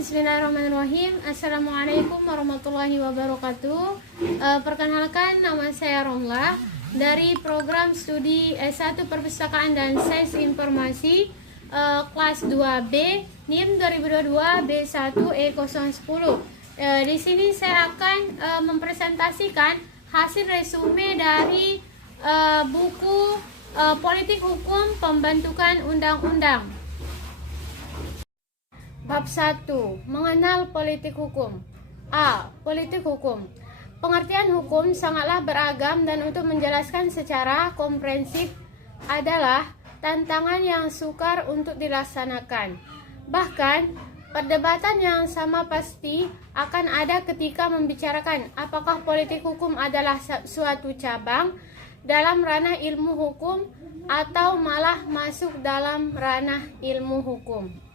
Bismillahirrahmanirrahim. Assalamualaikum warahmatullahi wabarakatuh. Perkenalkan, nama saya Romlah dari program studi S1 Perpustakaan dan Sains Informasi kelas 2B NIM 2022 B1 E010. Di sini saya akan mempresentasikan hasil resume dari buku Politik Hukum Pembentukan Undang-Undang. Bab 1. Mengenal politik hukum. A. Politik hukum. Pengertian hukum sangatlah beragam dan untuk menjelaskan secara komprehensif adalah tantangan yang sukar untuk dilaksanakan. Bahkan, perdebatan yang sama pasti akan ada ketika membicarakan apakah politik hukum adalah suatu cabang dalam ranah ilmu hukum atau malah masuk dalam ranah ilmu hukum.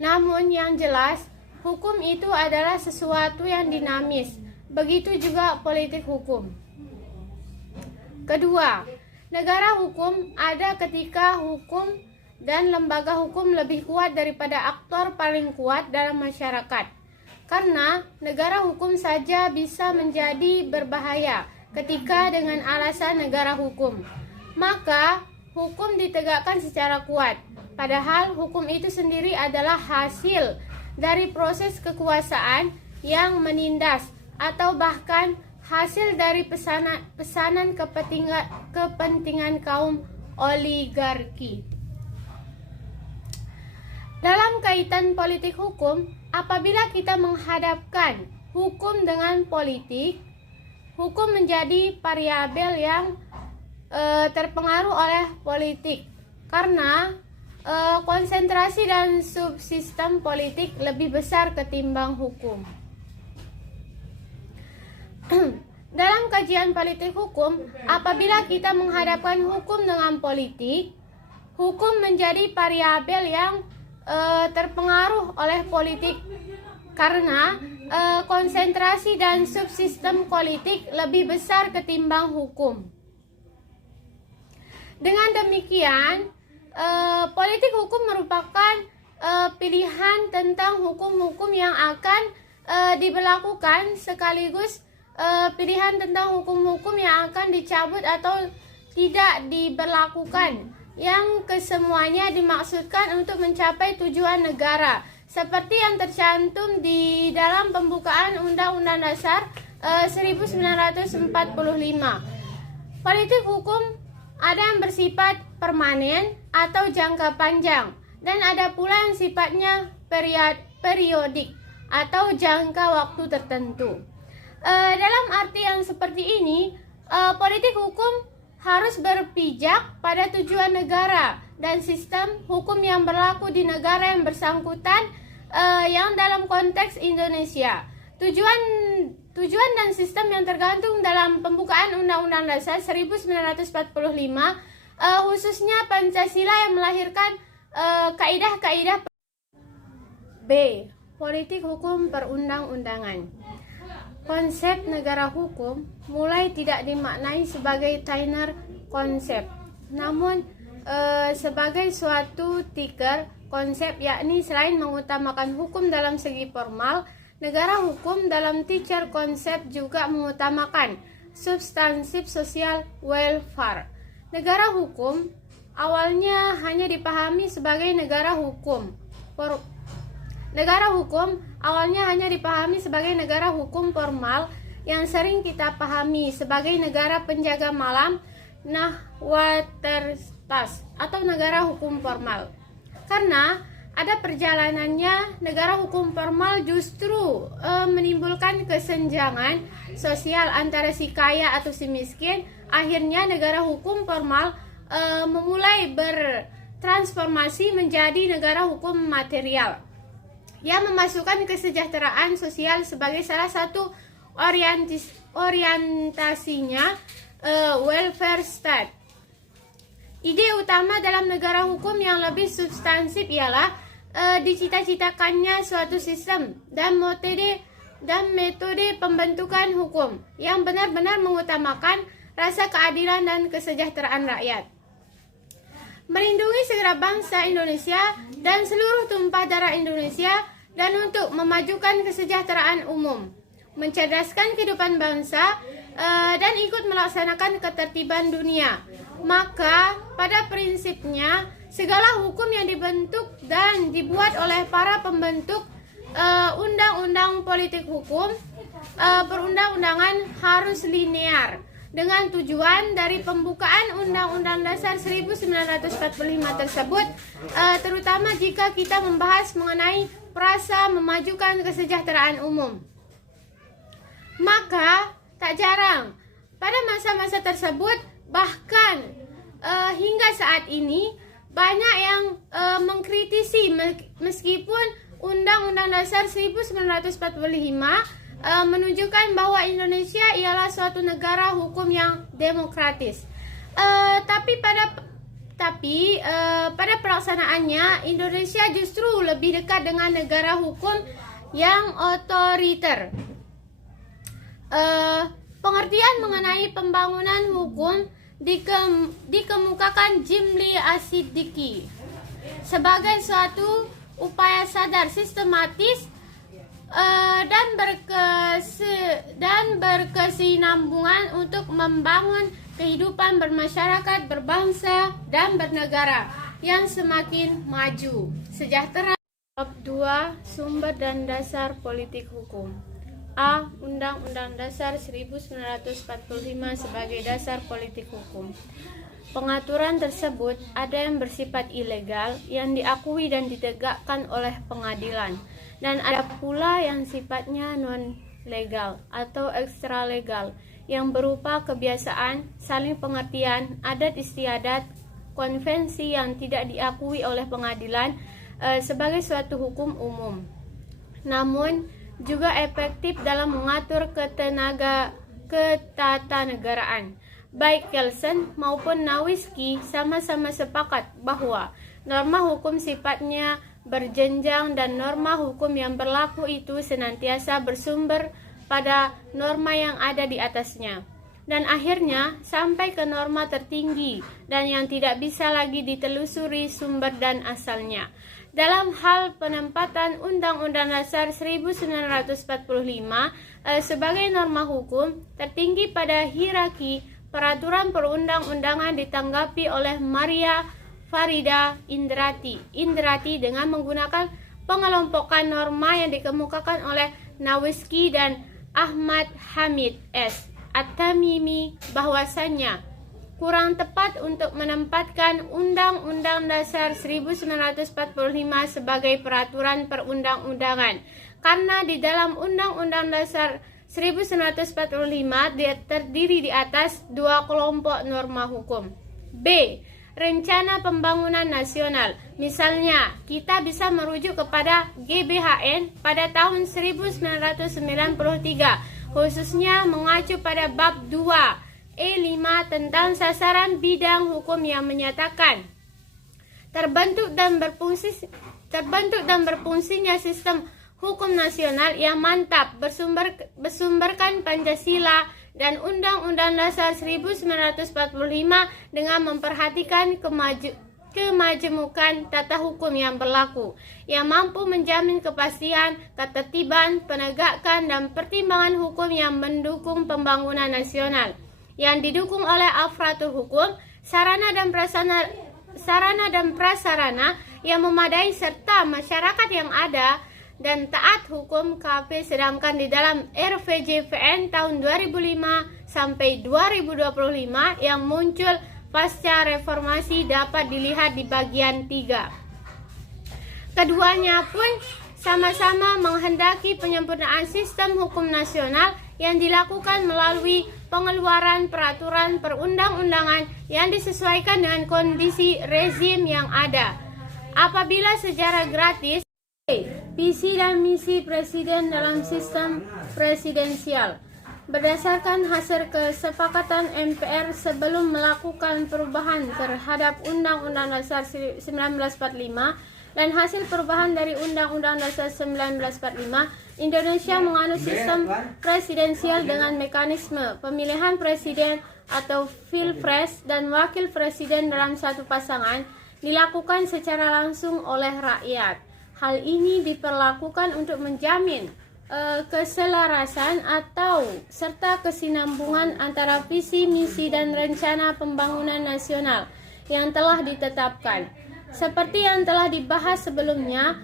Namun yang jelas, hukum itu adalah sesuatu yang dinamis. Begitu juga politik hukum. Kedua, negara hukum ada ketika hukum dan lembaga hukum lebih kuat daripada aktor paling kuat dalam masyarakat. Karena negara hukum saja bisa menjadi berbahaya ketika dengan alasan negara hukum. Maka hukum ditegakkan secara kuat. Padahal hukum itu sendiri adalah hasil dari proses kekuasaan yang menindas atau bahkan hasil dari pesanan kepentingan kaum oligarki. Dalam kaitan politik hukum, apabila kita menghadapkan hukum dengan politik, hukum menjadi variabel yang terpengaruh oleh politik karena konsentrasi dan subsistem politik lebih besar ketimbang hukum. Dalam kajian politik hukum, apabila kita menghadapkan hukum dengan politik, hukum menjadi variabel yang terpengaruh oleh politik karena konsentrasi dan subsistem politik lebih besar ketimbang hukum. Dengan demikian, politik hukum merupakan pilihan tentang hukum-hukum yang akan diberlakukan sekaligus pilihan tentang hukum-hukum yang akan dicabut atau tidak diberlakukan, yang kesemuanya dimaksudkan untuk mencapai tujuan negara seperti yang tercantum di dalam pembukaan Undang-Undang Dasar 1945. Politik hukum ada yang bersifat permanen atau jangka panjang, dan ada pula yang sifatnya periodik atau jangka waktu tertentu. Dalam arti yang seperti ini, politik hukum harus berpijak pada tujuan negara dan sistem hukum yang berlaku di negara yang bersangkutan, yang dalam konteks Indonesia. Tujuan dan sistem yang tergantung dalam pembukaan Undang-Undang Dasar 1945, khususnya Pancasila yang melahirkan kaidah-kaidah. B. Politik hukum perundang-undangan. Konsep negara hukum mulai tidak dimaknai sebagai tenar konsep, namun sebagai suatu tiker konsep, yakni selain mengutamakan hukum dalam segi formal, negara hukum dalam teacher konsep juga mengutamakan substansif sosial welfare. Negara hukum awalnya hanya dipahami sebagai negara hukum. Negara hukum awalnya hanya dipahami sebagai negara hukum formal yang sering kita pahami sebagai negara penjaga malam, waterstas atau negara hukum formal. Karena ada perjalanannya, negara hukum formal justru menimbulkan kesenjangan sosial antara si kaya atau si miskin. Akhirnya negara hukum formal memulai bertransformasi menjadi negara hukum material yang memasukkan kesejahteraan sosial sebagai salah satu orientasinya, welfare state. Ide utama dalam negara hukum yang lebih substansif ialah dicita-citakannya suatu sistem dan metode pembentukan hukum yang benar-benar mengutamakan rasa keadilan dan kesejahteraan rakyat. melindungi segenap bangsa Indonesia dan seluruh tumpah darah Indonesia dan untuk memajukan kesejahteraan umum, mencerdaskan kehidupan bangsa, dan ikut melaksanakan ketertiban dunia. Maka pada prinsipnya segala hukum yang dibentuk dan dibuat oleh para pembentuk undang-undang politik hukum perundang-undangan harus linear dengan tujuan dari pembukaan Undang-Undang Dasar 1945 tersebut, terutama jika kita membahas mengenai frasa memajukan kesejahteraan umum. Maka tak jarang pada masa-masa tersebut, bahkan hingga saat ini banyak yang mengkritisi meskipun Undang-Undang Dasar 1945 menunjukkan bahwa Indonesia ialah suatu negara hukum yang demokratis. Tapi pada pelaksanaannya Indonesia justru lebih dekat dengan negara hukum yang otoriter. Pengertian mengenai pembangunan hukum dikemukakan Jimli Asidiki sebagai suatu upaya sadar, sistematis, dan berkesinambungan untuk membangun kehidupan bermasyarakat, berbangsa, dan bernegara yang semakin maju, sejahtera. Bab 2. Sumber dan dasar politik hukum. A. Undang-Undang Dasar 1945 sebagai dasar politik hukum. Pengaturan tersebut ada yang bersifat ilegal yang diakui dan ditegakkan oleh pengadilan, dan ada pula yang sifatnya non-legal atau ekstralegal yang berupa kebiasaan, saling pengertian, adat istiadat, konvensi yang tidak diakui oleh pengadilan sebagai suatu hukum umum, namun juga efektif dalam mengatur ketatanegaraan. Baik Kelsen maupun Nowinski sama-sama sepakat bahwa norma hukum sifatnya berjenjang dan norma hukum yang berlaku itu senantiasa bersumber pada norma yang ada di atasnya, dan akhirnya sampai ke norma tertinggi dan yang tidak bisa lagi ditelusuri sumber dan asalnya. Dalam hal penempatan Undang-Undang Dasar 1945 sebagai norma hukum tertinggi pada hierarki peraturan perundang-undangan ditanggapi oleh Maria Farida Indrati dengan menggunakan pengelompokan norma yang dikemukakan oleh Nowinski dan Ahmad Hamid S. At-Tamimi, bahwasannya kurang tepat untuk menempatkan Undang-Undang Dasar 1945 sebagai peraturan perundang-undangan, karena di dalam Undang-Undang Dasar 1945 dia terdiri di atas dua kelompok norma hukum. B. Rencana Pembangunan Nasional. Misalnya, kita bisa merujuk kepada GBHN pada tahun 1993, khususnya mengacu pada bab 2 E5 tentang sasaran bidang hukum yang menyatakan terbentuk dan berfungsinya sistem hukum nasional yang mantap bersumberkan Pancasila dan Undang-Undang Dasar 1945 dengan memperhatikan kemajemukan tata hukum yang berlaku, yang mampu menjamin kepastian, ketertiban, penegakan, dan pertimbangan hukum yang mendukung pembangunan nasional, yang didukung oleh aparatur hukum, sarana dan prasarana yang memadai, serta masyarakat yang ada dan taat hukum KP. Sedangkan di dalam RVJVN tahun 2005 sampai 2025 yang muncul pasca reformasi dapat dilihat di bagian 3. Keduanya pun sama-sama menghendaki penyempurnaan sistem hukum nasional yang dilakukan melalui pengeluaran peraturan perundang-undangan yang disesuaikan dengan kondisi rezim yang ada. Apabila secara gratis, visi dan misi presiden dalam sistem presidensial berdasarkan hasil kesepakatan MPR sebelum melakukan perubahan terhadap Undang-Undang Dasar 1945 dan hasil perubahan dari Undang-Undang Dasar 1945, Indonesia menganut sistem presidensial dengan mekanisme pemilihan presiden atau pilpres dan wakil presiden dalam satu pasangan dilakukan secara langsung oleh rakyat. Hal ini diperlakukan untuk menjamin keselarasan atau serta kesinambungan antara visi, misi, dan rencana pembangunan nasional yang telah ditetapkan. Seperti yang telah dibahas sebelumnya,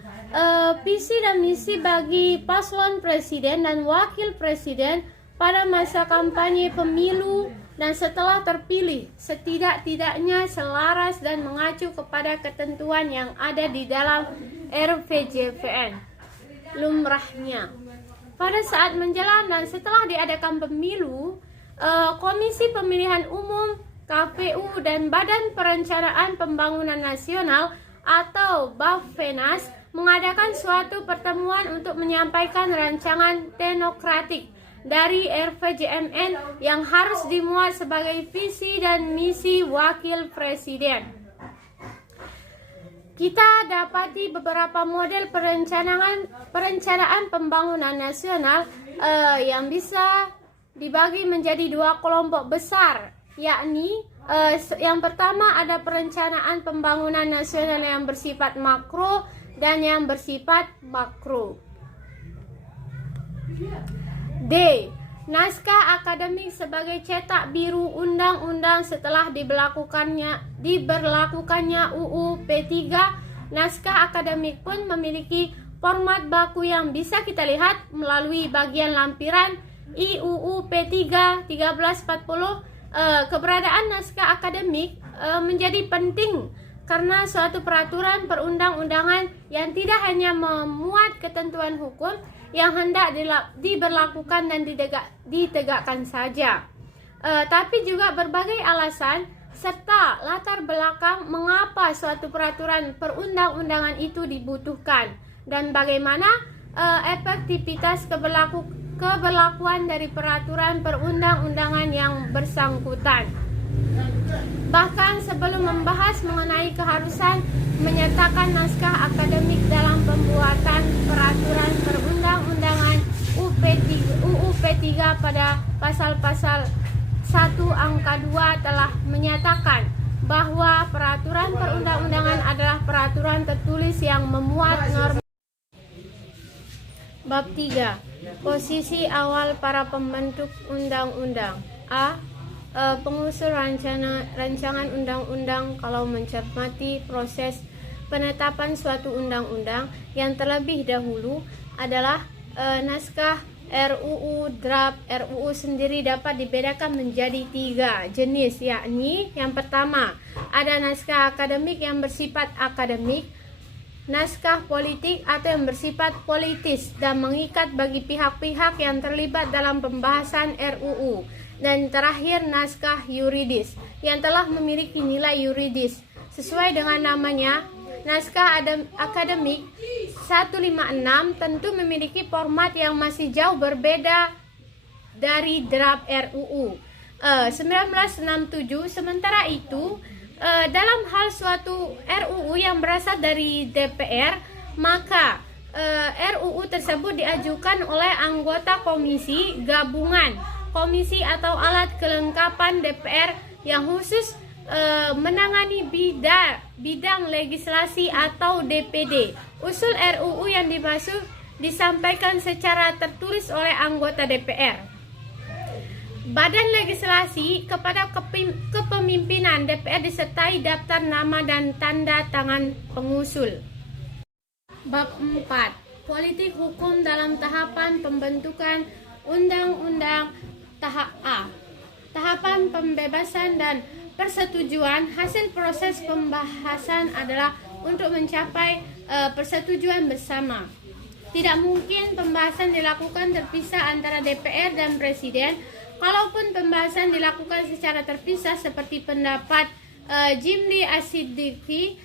visi dan misi bagi paslon presiden dan wakil presiden pada masa kampanye pemilu dan setelah terpilih setidak-tidaknya selaras dan mengacu kepada ketentuan yang ada di dalam RPJMN. Lumrahnya, pada saat menjelang dan setelah diadakan pemilu, Komisi Pemilihan Umum, KPU, dan Badan Perencanaan Pembangunan Nasional atau Bappenas mengadakan suatu pertemuan untuk menyampaikan rancangan teknokratik dari RPJMN yang harus dimuat sebagai visi dan misi wakil presiden. Kita dapati beberapa model perencanaan pembangunan nasional yang bisa dibagi menjadi dua kelompok besar, yakni yang pertama ada perencanaan pembangunan nasional yang bersifat makro dan yang bersifat makro. D. Naskah akademik sebagai cetak biru undang-undang setelah diberlakukannya UU P3. Naskah akademik pun memiliki format baku yang bisa kita lihat melalui bagian lampiran UU P3 1340. Keberadaan naskah akademik menjadi penting karena suatu peraturan perundang-undangan yang tidak hanya memuat ketentuan hukum yang hendak diberlakukan dan ditegakkan saja, tapi juga berbagai alasan serta latar belakang mengapa suatu peraturan perundang-undangan itu dibutuhkan dan bagaimana efektivitas keberlakuan dari peraturan perundang-undangan yang bersangkutan. Bahkan sebelum membahas mengenai keharusan menyertakan naskah akademik dalam pembuatan peraturan perundang-undangan UU P3 pada pasal-pasal 1 angka 2 telah menyatakan bahwa peraturan perundang-undangan adalah peraturan tertulis yang memuat norma. Bab 3. Posisi awal para pembentuk undang-undang. A. Pengusul rancangan undang-undang kalau mencermati proses penetapan suatu undang-undang yang terlebih dahulu adalah naskah RUU. Draft RUU sendiri dapat dibedakan menjadi 3 jenis, yakni yang pertama ada naskah akademik yang bersifat akademik, naskah politik atau yang bersifat politis dan mengikat bagi pihak-pihak yang terlibat dalam pembahasan RUU. Dan terakhir naskah yuridis yang telah memiliki nilai yuridis. Sesuai dengan namanya, naskah akademik 156 tentu memiliki format yang masih jauh berbeda dari draft RUU 1967. Sementara itu, dalam hal suatu RUU yang berasal dari DPR, maka RUU tersebut diajukan oleh anggota komisi gabungan, komisi atau alat kelengkapan DPR yang khusus menangani bidang legislasi atau DPD. Usul RUU yang dimaksud disampaikan secara tertulis oleh anggota DPR. Badan legislasi kepada kepemimpinan DPR disertai daftar nama dan tanda tangan pengusul. Bab 4. Politik hukum dalam tahapan pembentukan undang-undang. Tahap A. Tahapan pembebasan dan persetujuan. Hasil proses pembahasan adalah untuk mencapai persetujuan bersama. Tidak mungkin pembahasan dilakukan terpisah antara DPR dan Presiden. Kalaupun pembahasan dilakukan secara terpisah seperti pendapat Jimli Asidiki,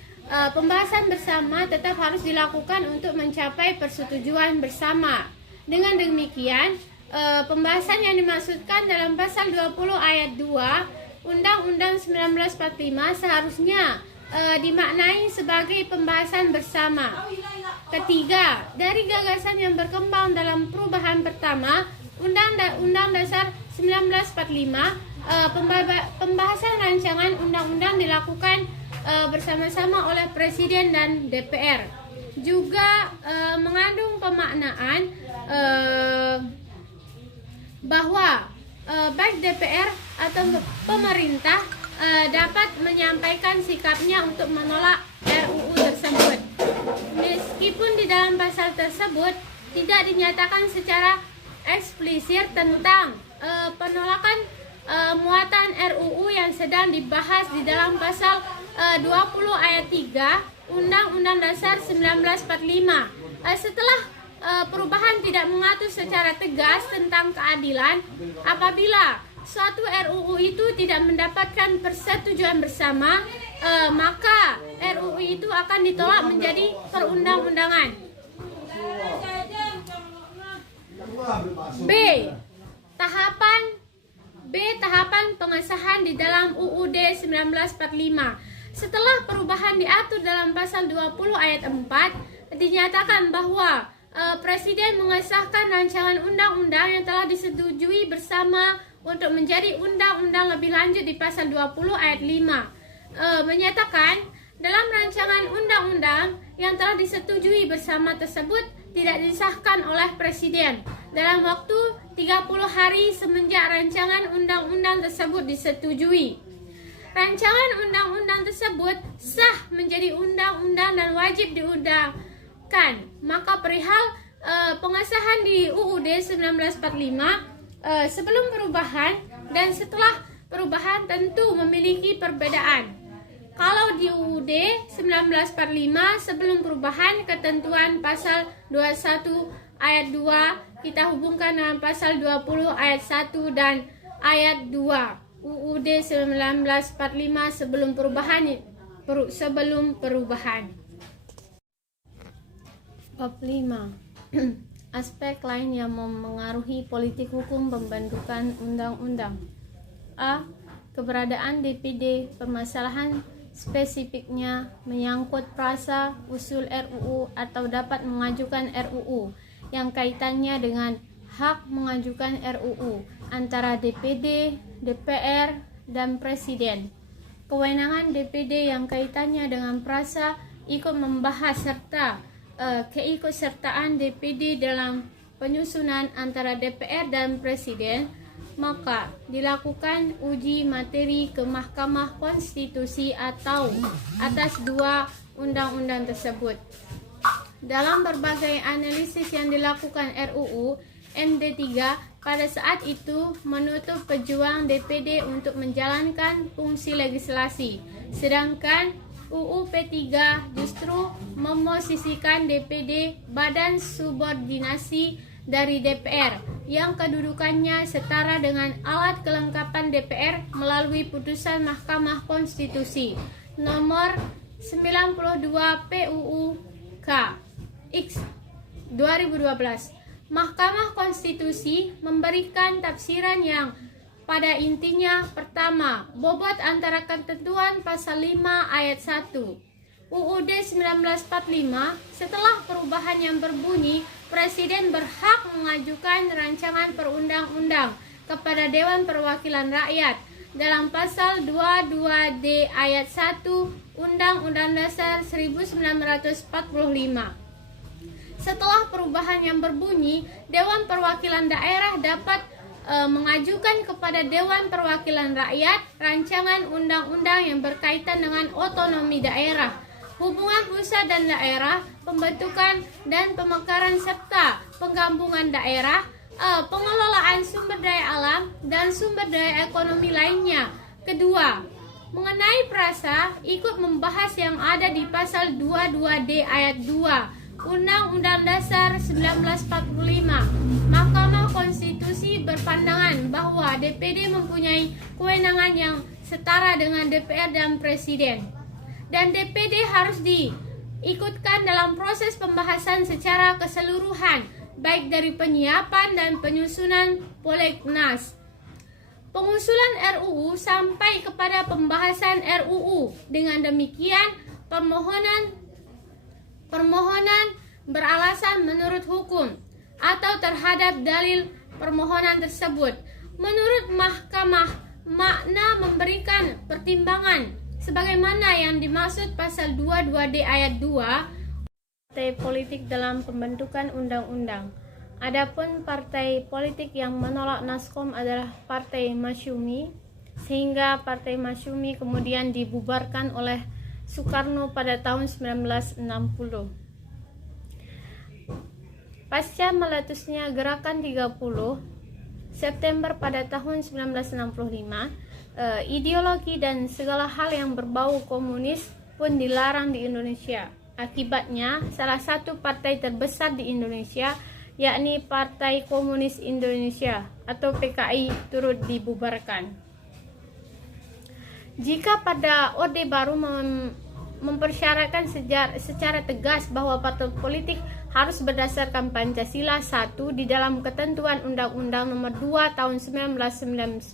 pembahasan bersama tetap harus dilakukan untuk mencapai persetujuan bersama. Dengan demikian, pembahasan yang dimaksudkan dalam pasal 20 ayat 2 Undang-Undang 1945 seharusnya dimaknai sebagai pembahasan bersama. Ketiga, dari gagasan yang berkembang dalam perubahan pertama Undang Dasar 1945, pembahasan rancangan undang-undang dilakukan bersama-sama oleh Presiden dan DPR. juga mengandung pemaknaan bahwa baik DPR atau pemerintah dapat menyampaikan sikapnya untuk menolak RUU tersebut. Meskipun di dalam pasal tersebut tidak dinyatakan secara eksplisit tentang penolakan muatan RUU yang sedang dibahas di dalam pasal 20 ayat 3 Undang-Undang Dasar 1945. Setelah perubahan tidak mengatur secara tegas tentang keadilan, apabila suatu RUU itu tidak mendapatkan persetujuan bersama, maka RUU itu akan ditolak menjadi perundang-undangan. Tahapan pengesahan di dalam UUD 1945. Setelah perubahan diatur dalam pasal 20 ayat 4, dinyatakan bahwa Presiden mengesahkan rancangan undang-undang yang telah disetujui bersama untuk menjadi undang-undang lebih lanjut di pasal 20 ayat 5. Menyatakan dalam rancangan undang-undang yang telah disetujui bersama tersebut tidak disahkan oleh Presiden dalam waktu 30 hari semenjak rancangan undang-undang tersebut disetujui. Rancangan undang-undang tersebut sah menjadi undang-undang dan wajib diundangkan. Maka perihal pengesahan di UUD 1945 sebelum perubahan dan setelah perubahan tentu memiliki perbedaan. Kalau di UUD 1945 sebelum perubahan ketentuan pasal 21 ayat 2 kita hubungkan dengan pasal 20 ayat 1 dan ayat 2 UUD 1945 sebelum perubahan. Bab 5. Aspek lain yang memengaruhi politik hukum pembentukan undang-undang. A. Keberadaan DPD. Permasalahan spesifiknya menyangkut frasa usul RUU atau dapat mengajukan RUU yang kaitannya dengan hak mengajukan RUU antara DPD, DPR, dan Presiden. Kewenangan DPD yang kaitannya dengan frasa ikut membahas serta keikutsertaan DPD dalam penyusunan antara DPR dan Presiden, maka dilakukan uji materi ke Mahkamah Konstitusi atau atas dua undang-undang tersebut. Dalam berbagai analisis yang dilakukan RUU MD3 pada saat itu menutup pejuang DPD untuk menjalankan fungsi legislasi, sedangkan UU P3 justru memosisikan DPD badan subordinasi dari DPR yang kedudukannya setara dengan alat kelengkapan DPR melalui putusan Mahkamah Konstitusi nomor 92 PUU K X 2012. Mahkamah Konstitusi memberikan tafsiran yang pada intinya pertama, bobot antara ketentuan pasal 5 ayat 1 UUD 1945 setelah perubahan yang berbunyi Presiden berhak mengajukan rancangan perundang-undang kepada Dewan Perwakilan Rakyat dalam pasal 22D ayat 1 Undang-Undang Dasar 1945. Setelah perubahan yang berbunyi, Dewan Perwakilan Daerah dapat mengajukan kepada Dewan Perwakilan Rakyat rancangan undang-undang yang berkaitan dengan otonomi daerah, hubungan pusat dan daerah, pembentukan dan pemekaran serta penggabungan daerah, pengelolaan sumber daya alam dan sumber daya ekonomi lainnya. Kedua, mengenai frasa ikut membahas yang ada di pasal 22D ayat 2 Undang-Undang Dasar 1945. Mahkamah Konstitusi berpandangan bahwa DPD mempunyai kewenangan yang setara dengan DPR dan Presiden, dan DPD harus diikutkan dalam proses pembahasan secara keseluruhan, baik dari penyiapan dan penyusunan prolegnas, pengusulan RUU sampai kepada pembahasan RUU. Dengan demikian, permohonan beralasan menurut hukum atau terhadap dalil permohonan tersebut. Menurut Mahkamah, makna memberikan pertimbangan sebagaimana yang dimaksud pasal 22D ayat 2 partai politik dalam pembentukan undang-undang. Adapun partai politik yang menolak Naskom adalah Partai Masyumi, sehingga Partai Masyumi kemudian dibubarkan oleh Soekarno pada tahun 1960. Pasca meletusnya Gerakan 30 September pada tahun 1965, ideologi dan segala hal yang berbau komunis pun dilarang di Indonesia. Akibatnya, salah satu partai terbesar di Indonesia, yakni Partai Komunis Indonesia atau PKI, turut dibubarkan. Jika pada Orde Baru mempersyaratkan secara tegas bahwa partai politik harus berdasarkan Pancasila 1 di dalam ketentuan Undang-Undang Nomor 2 Tahun 1999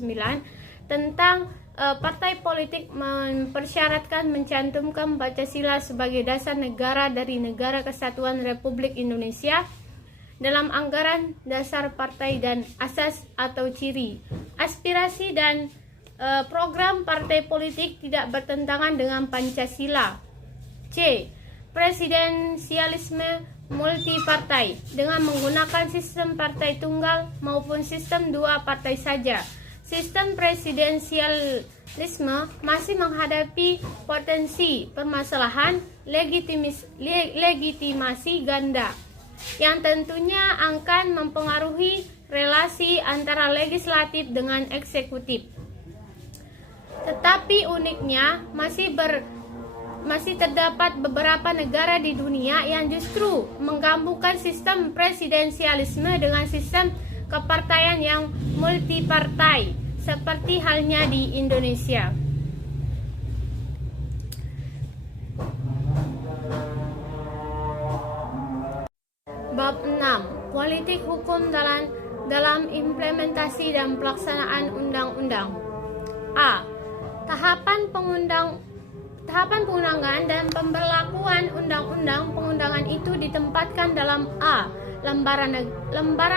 tentang partai politik mempersyaratkan mencantumkan Pancasila sebagai dasar negara dari Negara Kesatuan Republik Indonesia dalam anggaran dasar partai dan asas atau ciri, aspirasi dan program partai politik tidak bertentangan dengan Pancasila. C. Presidensialisme multipartai dengan menggunakan sistem partai tunggal maupun sistem dua partai saja. Sistem presidensialisme masih menghadapi potensi permasalahan legitimasi ganda yang tentunya akan mempengaruhi relasi antara legislatif dengan eksekutif. Tetapi uniknya masih terdapat beberapa negara di dunia yang justru menggabungkan sistem presidensialisme dengan sistem kepartaian yang multipartai, seperti halnya di Indonesia. Bab 6. Politik hukum dalam implementasi dan pelaksanaan undang-undang. A. Tahapan pengundangan dan pemberlakuan undang-undang. Pengundangan itu ditempatkan dalam A. Lembaran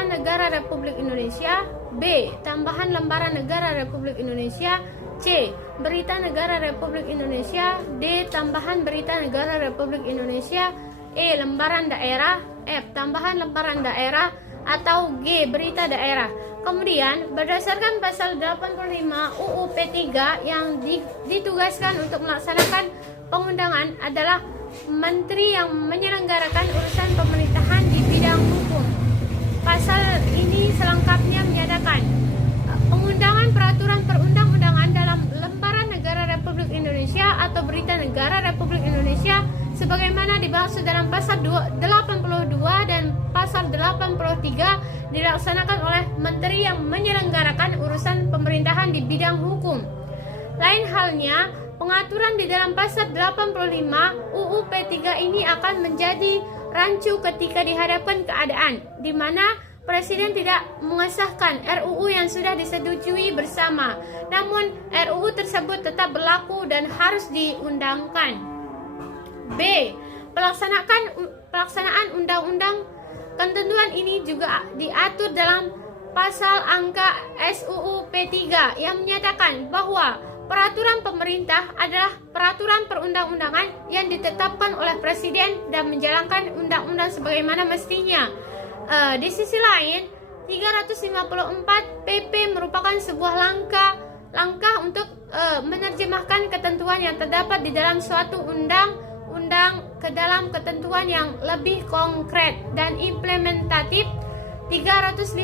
Negara Republik Indonesia. B. Tambahan Lembaran Negara Republik Indonesia. C. Berita Negara Republik Indonesia. D. Tambahan Berita Negara Republik Indonesia. E. Lembaran Daerah. F. Tambahan Lembaran Daerah. Atau G. Berita Daerah. Kemudian, berdasarkan pasal 85 UU P3 yang ditugaskan untuk melaksanakan pengundangan adalah menteri yang menyelenggarakan urusan pemerintahan di bidang hukum. Pasal ini selengkapnya menyatakan pengundangan peraturan perundang-undangan dalam Lembaran Negara Republik Indonesia atau Berita Negara Republik Indonesia sebagaimana dimaksud dalam pasal 82 dan pasal 83 dilaksanakan oleh menteri yang menyelenggarakan urusan pemerintahan di bidang hukum. Lain halnya, pengaturan di dalam pasal 85 UU P3 ini akan menjadi rancu ketika dihadapkan keadaan di mana Presiden tidak mengesahkan RUU yang sudah disetujui bersama, namun RUU tersebut tetap berlaku dan harus diundangkan. B. Pelaksanaan undang-undang. Ketentuan ini juga diatur dalam pasal angka SUU P3 yang menyatakan bahwa peraturan pemerintah adalah peraturan perundang-undangan yang ditetapkan oleh Presiden dan menjalankan undang-undang sebagaimana mestinya. Di sisi lain, 354 PP merupakan sebuah langkah untuk menerjemahkan ketentuan yang terdapat di dalam suatu undang ke dalam ketentuan yang lebih konkret dan implementatif. 355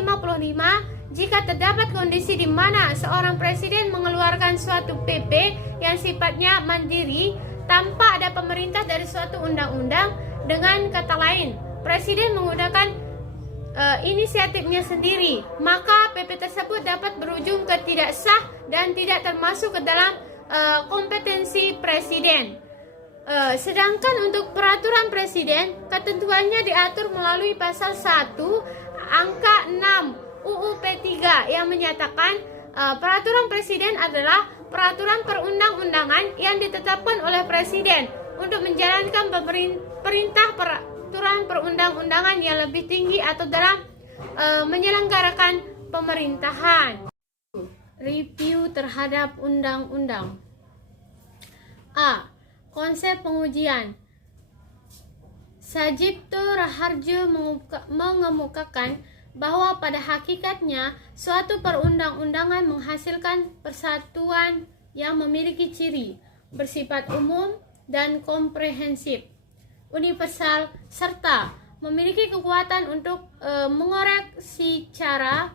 jika terdapat kondisi di mana seorang presiden mengeluarkan suatu PP yang sifatnya mandiri tanpa ada pemerintah dari suatu undang-undang, dengan kata lain, presiden menggunakan inisiatifnya sendiri, maka PP tersebut dapat berujung ke tidak sah dan tidak termasuk ke dalam kompetensi presiden. Sedangkan untuk peraturan presiden, ketentuannya diatur melalui pasal 1 angka 6 UU P3 yang menyatakan peraturan presiden adalah peraturan perundang-undangan yang ditetapkan oleh presiden untuk menjalankan perintah peraturan perundang-undangan yang lebih tinggi atau dalam menyelenggarakan pemerintahan. Review terhadap undang-undang. A. Konsep pengujian. Sajipto Raharjo mengemukakan bahwa pada hakikatnya suatu perundang-undangan menghasilkan persatuan yang memiliki ciri bersifat umum dan komprehensif, universal, serta memiliki kekuatan untuk mengoreksi secara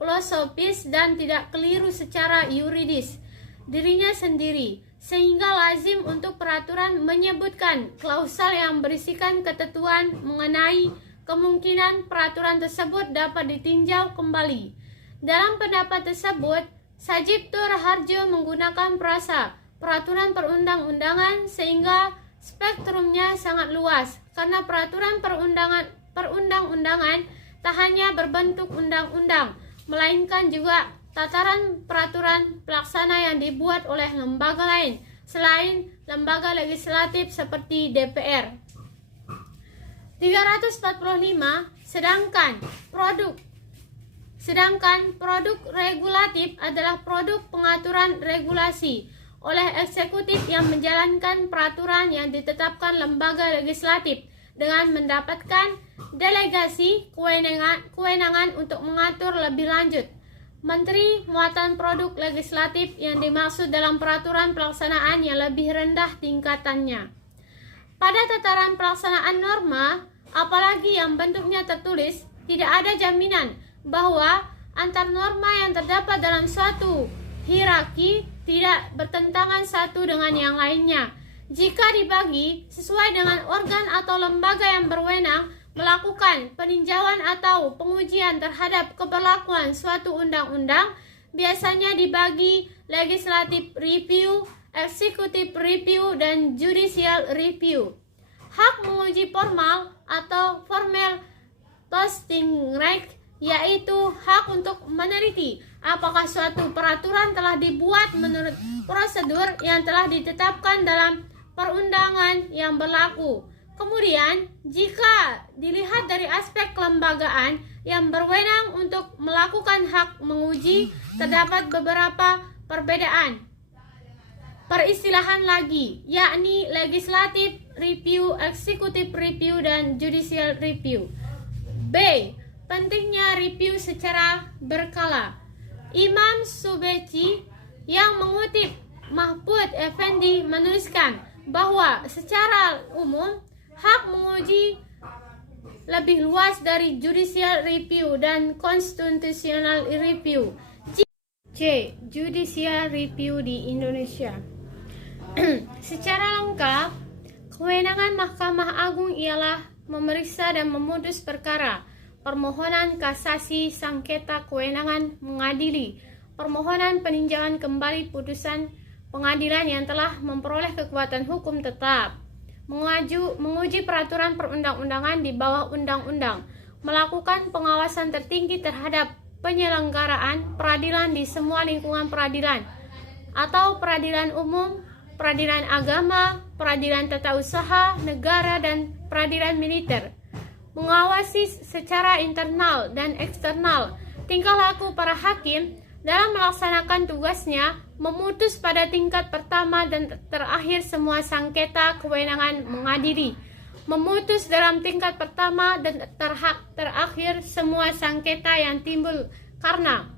filosofis dan tidak keliru secara yuridis dirinya sendiri, sehingga lazim untuk peraturan menyebutkan klausal yang berisikan ketentuan mengenai kemungkinan peraturan tersebut dapat ditinjau kembali. Dalam pendapat tersebut, Sajipto Raharjo menggunakan frasa peraturan perundang-undangan sehingga spektrumnya sangat luas, karena peraturan perundang-undangan tak hanya berbentuk undang-undang, melainkan juga tataran peraturan pelaksana yang dibuat oleh lembaga lain selain lembaga legislatif seperti DPR. 345. Sedangkan produk regulatif adalah produk pengaturan regulasi oleh eksekutif yang menjalankan peraturan yang ditetapkan lembaga legislatif dengan mendapatkan delegasi kewenangan untuk mengatur lebih lanjut. Menteri muatan produk legislatif yang dimaksud dalam peraturan pelaksanaan yang lebih rendah tingkatannya. Pada tataran pelaksanaan norma, apalagi yang bentuknya tertulis, tidak ada jaminan bahwa antar norma yang terdapat dalam suatu hierarki tidak bertentangan satu dengan yang lainnya. Jika dibagi sesuai dengan organ atau lembaga yang berwenang melakukan peninjauan atau pengujian terhadap keberlakuan suatu undang-undang, biasanya dibagi legislative review, executive review, dan judicial review. Hak menguji formal atau formal testing right, yaitu hak untuk meneliti apakah suatu peraturan telah dibuat menurut prosedur yang telah ditetapkan dalam perundangan yang berlaku. Kemudian, jika dilihat dari aspek kelembagaan yang berwenang untuk melakukan hak menguji, terdapat beberapa perbedaan peristilahan lagi, yakni legislative review, executive review, dan judicial review. B. Pentingnya review secara berkala. Imam Subeci yang mengutip Mahfud Effendi menuliskan bahwa secara umum hak menguji lebih luas dari judicial review dan constitutional review. C. Judicial review di Indonesia. Secara lengkap, kewenangan Mahkamah Agung ialah memeriksa dan memutus perkara, permohonan kasasi, sengketa, kewenangan mengadili, permohonan peninjauan kembali putusan pengadilan yang telah memperoleh kekuatan hukum tetap, menguji peraturan perundang-undangan di bawah undang-undang, melakukan pengawasan tertinggi terhadap penyelenggaraan peradilan di semua lingkungan peradilan atau peradilan umum, peradilan agama, peradilan tata usaha negara, dan peradilan militer. Mengawasi secara internal dan eksternal tingkah laku para hakim dalam melaksanakan tugasnya, memutus pada tingkat pertama dan terakhir semua sengketa kewenangan mengadili, memutus dalam tingkat pertama dan terakhir semua sengketa yang timbul karena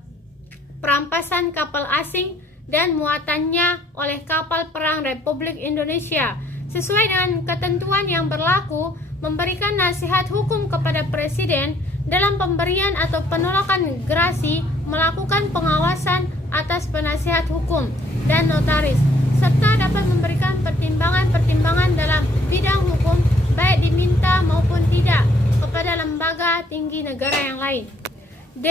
perampasan kapal asing dan muatannya oleh kapal perang Republik Indonesia, sesuai dengan ketentuan yang berlaku, memberikan nasihat hukum kepada Presiden dalam pemberian atau penolakan gerasi, melakukan pengawasan atas penasihat hukum dan notaris, serta dapat memberikan pertimbangan-pertimbangan dalam bidang hukum baik diminta maupun tidak kepada lembaga tinggi negara yang lain. D.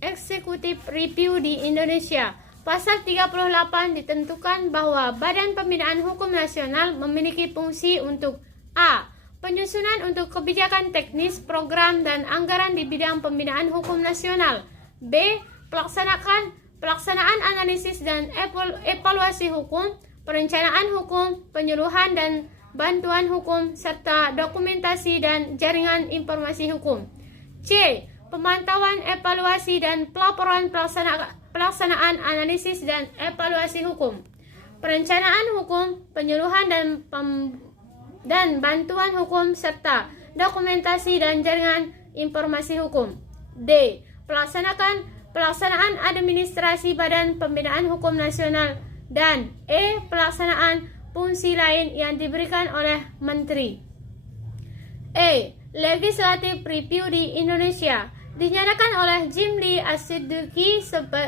Executive Review di Indonesia. Pasal 38 ditentukan bahwa Badan Pembinaan Hukum Nasional memiliki fungsi untuk A. Penyusunan untuk kebijakan teknis, program, dan anggaran di bidang pembinaan hukum nasional. B. Pelaksanaan analisis dan evaluasi hukum, perencanaan hukum, penyuluhan dan bantuan hukum, serta dokumentasi dan jaringan informasi hukum. C. Pemantauan, evaluasi, dan pelaporan pelaksanaan analisis dan evaluasi hukum, perencanaan hukum, penyuluhan dan bantuan hukum serta dokumentasi dan jaringan informasi hukum. D. Pelaksanaan administrasi Badan Pembinaan Hukum Nasional. Dan E. Pelaksanaan fungsi lain yang diberikan oleh Menteri. E. Legislative Review di Indonesia dinyatakan oleh Jim Lee As-Siddiqui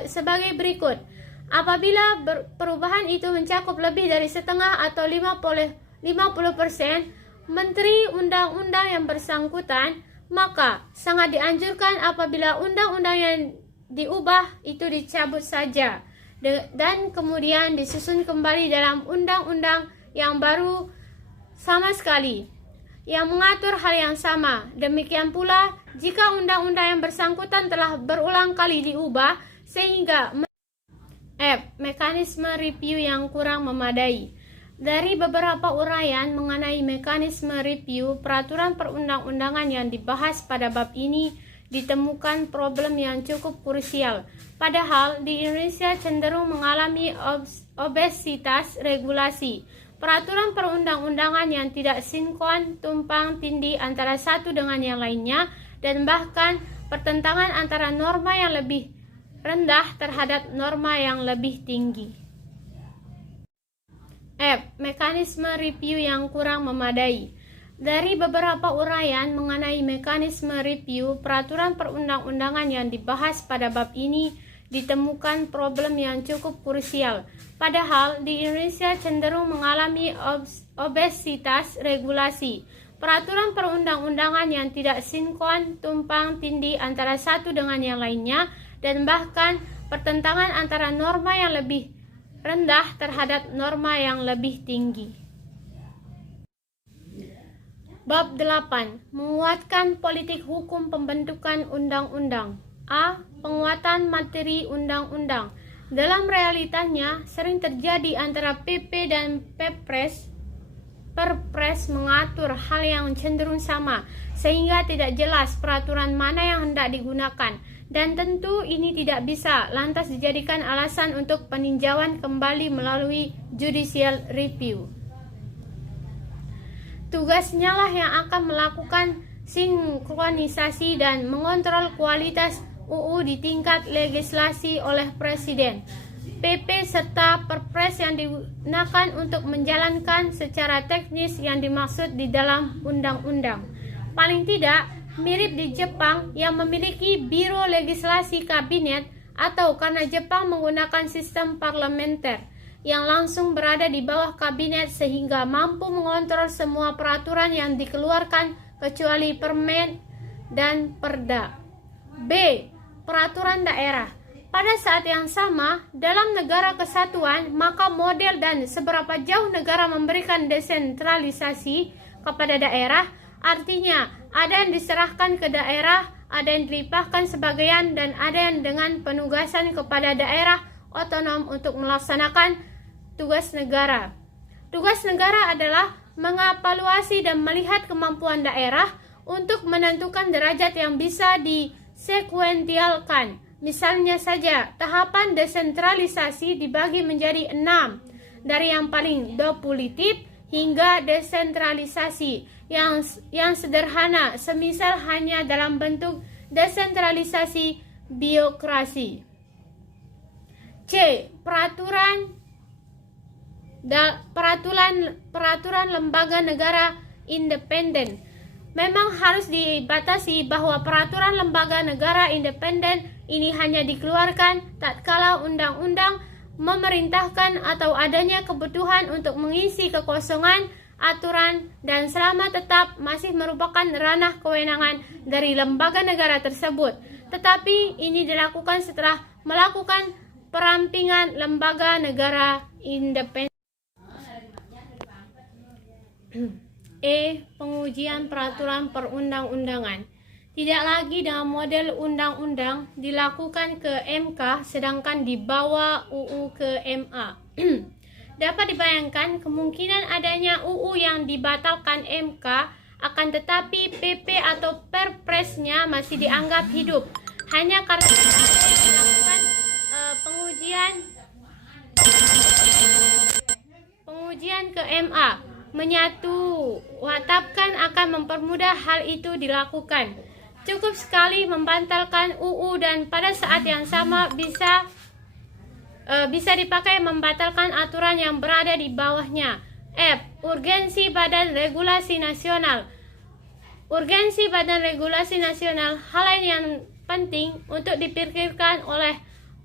sebagai berikut. Apabila perubahan itu mencakup lebih dari setengah atau 50% Menteri undang-undang yang bersangkutan, maka sangat dianjurkan apabila undang-undang yang diubah itu dicabut saja dan kemudian disusun kembali dalam undang-undang yang baru sama sekali yang mengatur hal yang sama. Demikian pula jika undang-undang yang bersangkutan telah berulang kali diubah sehingga F. Mekanisme review yang kurang memadai. Dari beberapa uraian mengenai mekanisme review peraturan perundang-undangan yang dibahas pada bab ini, ditemukan problem yang cukup krusial. Padahal di Indonesia cenderung mengalami obesitas regulasi. Peraturan perundang-undangan yang tidak sinkron, tumpang tindih antara satu dengan yang lainnya, dan bahkan pertentangan antara norma yang lebih rendah terhadap norma yang lebih tinggi. F. Mekanisme review yang kurang memadai. Dari beberapa uraian mengenai mekanisme review peraturan perundang-undangan yang dibahas pada bab ini, ditemukan problem yang cukup krusial. Padahal di Indonesia cenderung mengalami obesitas regulasi. Peraturan perundang-undangan yang tidak sinkron, tumpang tindih antara satu dengan yang lainnya, dan bahkan pertentangan antara norma yang lebih rendah terhadap norma yang lebih tinggi. Bab 8. Menguatkan politik hukum pembentukan undang-undang. A. Penguatan materi undang-undang. Dalam realitanya sering terjadi antara PP dan Perpres mengatur hal yang cenderung sama, sehingga tidak jelas peraturan mana yang hendak digunakan. Dan tentu ini tidak bisa lantas dijadikan alasan untuk peninjauan kembali melalui judicial review. Tugasnya lah yang akan melakukan sinkronisasi dan mengontrol kualitas UU di tingkat legislasi oleh Presiden. PP serta Perpres yang digunakan untuk menjalankan secara teknis yang dimaksud di dalam undang-undang. Paling tidak, mirip di Jepang yang memiliki Biro Legislasi Kabinet, atau karena Jepang menggunakan sistem parlementer yang langsung berada di bawah kabinet sehingga mampu mengontrol semua peraturan yang dikeluarkan kecuali permen dan perda. B. Peraturan daerah. Pada saat yang sama, dalam negara kesatuan, maka model dan seberapa jauh negara memberikan desentralisasi kepada daerah, artinya ada yang diserahkan ke daerah, ada yang dilimpahkan sebagian, dan ada yang dengan penugasan kepada daerah otonom untuk melaksanakan tugas negara. Tugas negara adalah mengevaluasi dan melihat kemampuan daerah untuk menentukan derajat yang bisa disekuensialkan. Misalnya saja, tahapan desentralisasi dibagi menjadi 6, dari yang paling devolutif hingga desentralisasi yang sederhana, semisal hanya dalam bentuk desentralisasi birokrasi. C. Peraturan lembaga negara independen. Memang harus dibatasi bahwa peraturan lembaga negara independen ini hanya dikeluarkan tatkala undang-undang memerintahkan atau adanya kebutuhan untuk mengisi kekosongan aturan, dan selama tetap masih merupakan ranah kewenangan dari lembaga negara tersebut. Tetapi ini dilakukan setelah melakukan perampingan lembaga negara independen. E. Pengujian peraturan perundang-undangan. Tidak lagi dengan model undang-undang dilakukan ke MK, sedangkan dibawa UU ke MA. Dapat dibayangkan kemungkinan adanya UU yang dibatalkan MK, akan tetapi PP atau Perpresnya masih dianggap hidup hanya karena dilakukan pengujian ke MA. menyatakan akan mempermudah hal itu dilakukan. Cukup sekali membatalkan UU dan pada saat yang sama bisa dipakai membatalkan aturan yang berada di bawahnya. F. Urgensi Badan Regulasi Nasional. Urgensi Badan Regulasi Nasional hal lain yang penting untuk dipikirkan oleh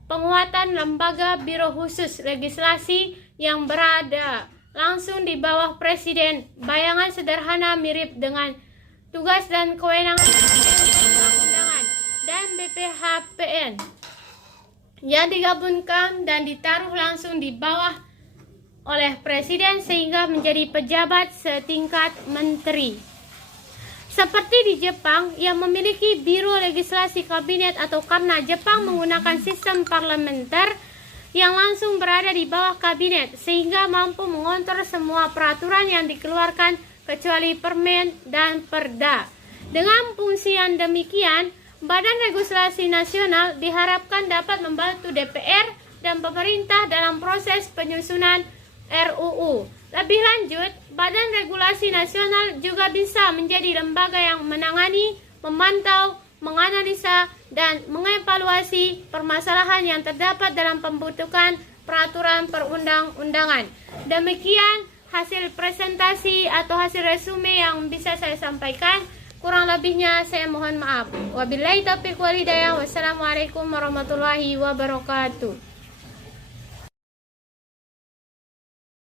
penguatan lembaga biro khusus legislasi yang berada langsung di bawah Presiden. Bayangan sederhana mirip dengan tugas dan kewenangan Perundang-undangan dan BPHPN yang digabungkan dan ditaruh langsung di bawah oleh Presiden sehingga menjadi pejabat setingkat menteri. Seperti di Jepang yang memiliki Biro Legislasi Kabinet atau karena Jepang menggunakan sistem parlementer yang langsung berada di bawah kabinet sehingga mampu mengontrol semua peraturan yang dikeluarkan kecuali permen dan perda. Dengan fungsi yang demikian, Badan Legislasi Nasional diharapkan dapat membantu DPR dan pemerintah dalam proses penyusunan RUU. Lebih lanjut, Badan Regulasi Nasional juga bisa menjadi lembaga yang menangani, memantau, menganalisa, dan mengevaluasi permasalahan yang terdapat dalam pembentukan peraturan perundang-undangan. Demikian hasil presentasi atau hasil resume yang bisa saya sampaikan. Kurang lebihnya saya mohon maaf. Wabillahi taufiq wal hidayah. Wassalamualaikum warahmatullahi wabarakatuh.